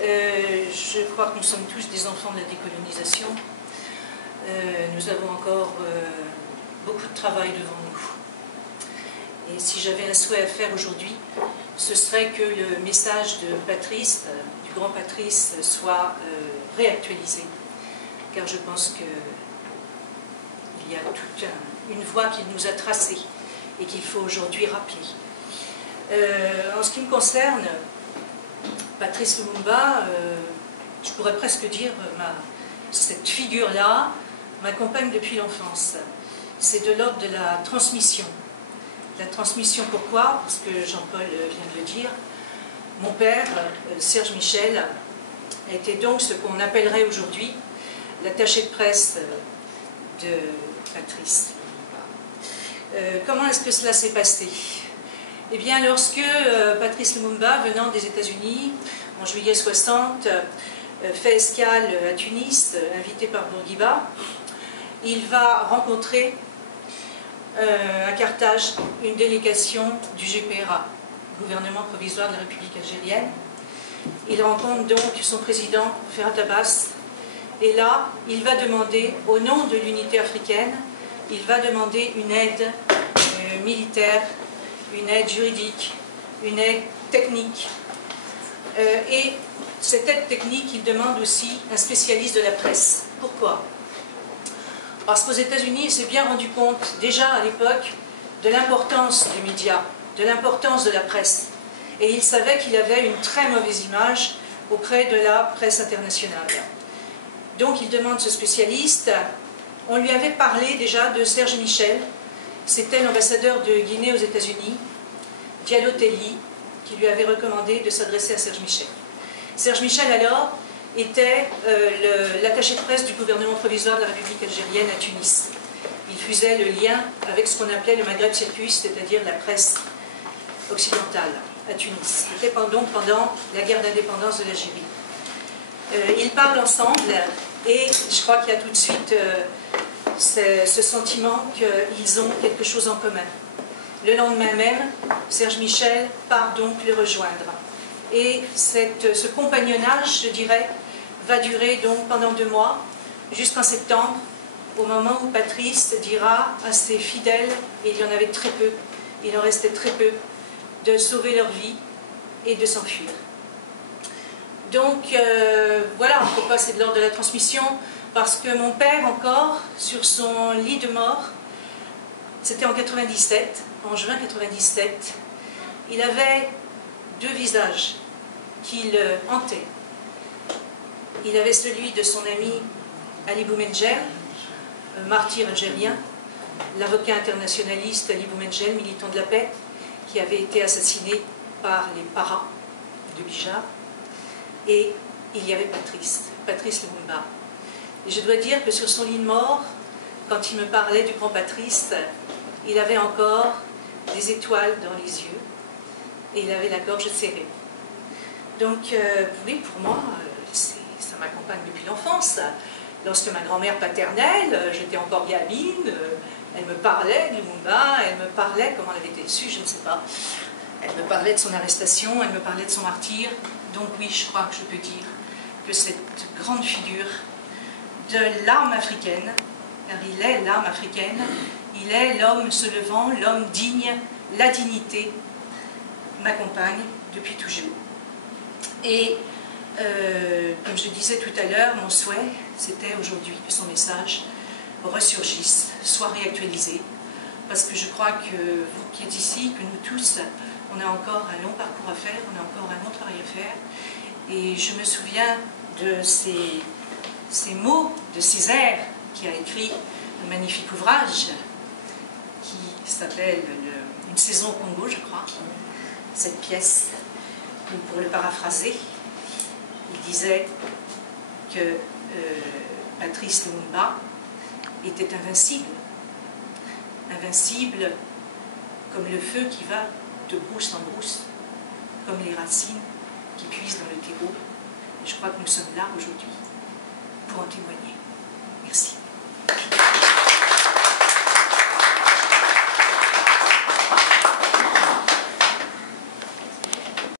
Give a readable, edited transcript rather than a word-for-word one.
Je crois que nous sommes tous des enfants de la décolonisation. Nous avons encore beaucoup de travail devant nous. Et si j'avais un souhait à faire aujourd'hui, ce serait que le message de Patrice, du grand Patrice, soit réactualisé. Car je pense qu'il y a toute une voie qu'il nous a tracée et qu'il faut aujourd'hui rappeler. En ce qui me concerne, Patrice Lumumba, je pourrais presque dire, cette figure-là m'accompagne depuis l'enfance. C'est de l'ordre de la transmission. La transmission, pourquoi? Parce que Jean-Paul vient de le dire. Mon père, Serge Michel, était donc ce qu'on appellerait aujourd'hui l'attaché de presse de Patrice Lumumba. Comment est-ce que cela s'est passé? Eh bien, lorsque Patrice Lumumba, venant des États-Unis, en juillet 60, fait escale à Tunis, invité par Bourguiba, il va rencontrer à Carthage une délégation du GPRA, gouvernement provisoire de la République algérienne. Il rencontre donc son président, Ferhat Abbas, et là, il va demander, au nom de l'unité africaine, il va demander une aide militaire, une aide juridique, une aide technique. Et cette aide technique, il demande aussi un spécialiste de la presse. Pourquoi? Parce qu'aux États-Unis, il s'est bien rendu compte, déjà à l'époque, de l'importance des médias, de l'importance de la presse. Et il savait qu'il avait une très mauvaise image auprès de la presse internationale. Donc il demande ce spécialiste. On lui avait parlé déjà de Serge Michel. C'était l'ambassadeur de Guinée aux États-Unis, Diallo Telli, qui lui avait recommandé de s'adresser à Serge Michel. Serge Michel, alors, était l'attaché de presse du gouvernement provisoire de la République algérienne à Tunis. Il faisait le lien avec ce qu'on appelait le Maghreb Circus, c'est-à-dire la presse occidentale à Tunis. C'était donc pendant la guerre d'indépendance de l'Algérie. Ils parlent ensemble et je crois qu'il y a tout de suite ce sentiment qu'ils ont quelque chose en commun. Le lendemain même, Serge Michel part donc le rejoindre. Et ce compagnonnage, je dirais, va durer donc pendant 2 mois, jusqu'en septembre, au moment où Patrice dira à ses fidèles, et il y en avait très peu, il en restait très peu, de sauver leur vie et de s'enfuir. Donc voilà, pourquoi c'est de l'ordre de la transmission? Parce que mon père encore, sur son lit de mort, c'était en 97, en juin 97, il avait 2 visages qui le hantaient. Il avait celui de son ami Ali Boumendjel, martyr algérien, l'avocat internationaliste Ali Boumendjel, militant de la paix, qui avait été assassiné par les paras de Bijar. Et il y avait Patrice Lumumba. Et je dois dire que sur son lit de mort, quand il me parlait du grand Patrice, il avait encore des étoiles dans les yeux et il avait la gorge serrée. Donc, oui, pour moi, ça m'accompagne depuis l'enfance. Lorsque ma grand-mère paternelle, j'étais encore gamine, elle me parlait de Lumumba, elle me parlait, comment elle avait été dessus, je ne sais pas. Elle me parlait de son arrestation, elle me parlait de son martyre. Donc oui, je crois que je peux dire que cette grande figure de l'âme africaine, car il est l'âme africaine, il est l'homme se levant, l'homme digne, la dignité, m'accompagne depuis toujours. Et comme je disais tout à l'heure, mon souhait, c'était aujourd'hui que son message ressurgisse, soit réactualisé, parce que je crois que vous qui êtes ici, que nous tous, on a encore un long parcours à faire, on a encore un long travail à faire. Et je me souviens de ces mots de Césaire, qui a écrit un magnifique ouvrage qui s'appelle Une saison au Congo, je crois. Cette pièce, pour le paraphraser, il disait que Patrice Lumumba était invincible. Invincible comme le feu qui va de brousse en brousse, comme les racines qui puisent dans le terreau. Et je crois que nous sommes là aujourd'hui pour en témoigner. Merci.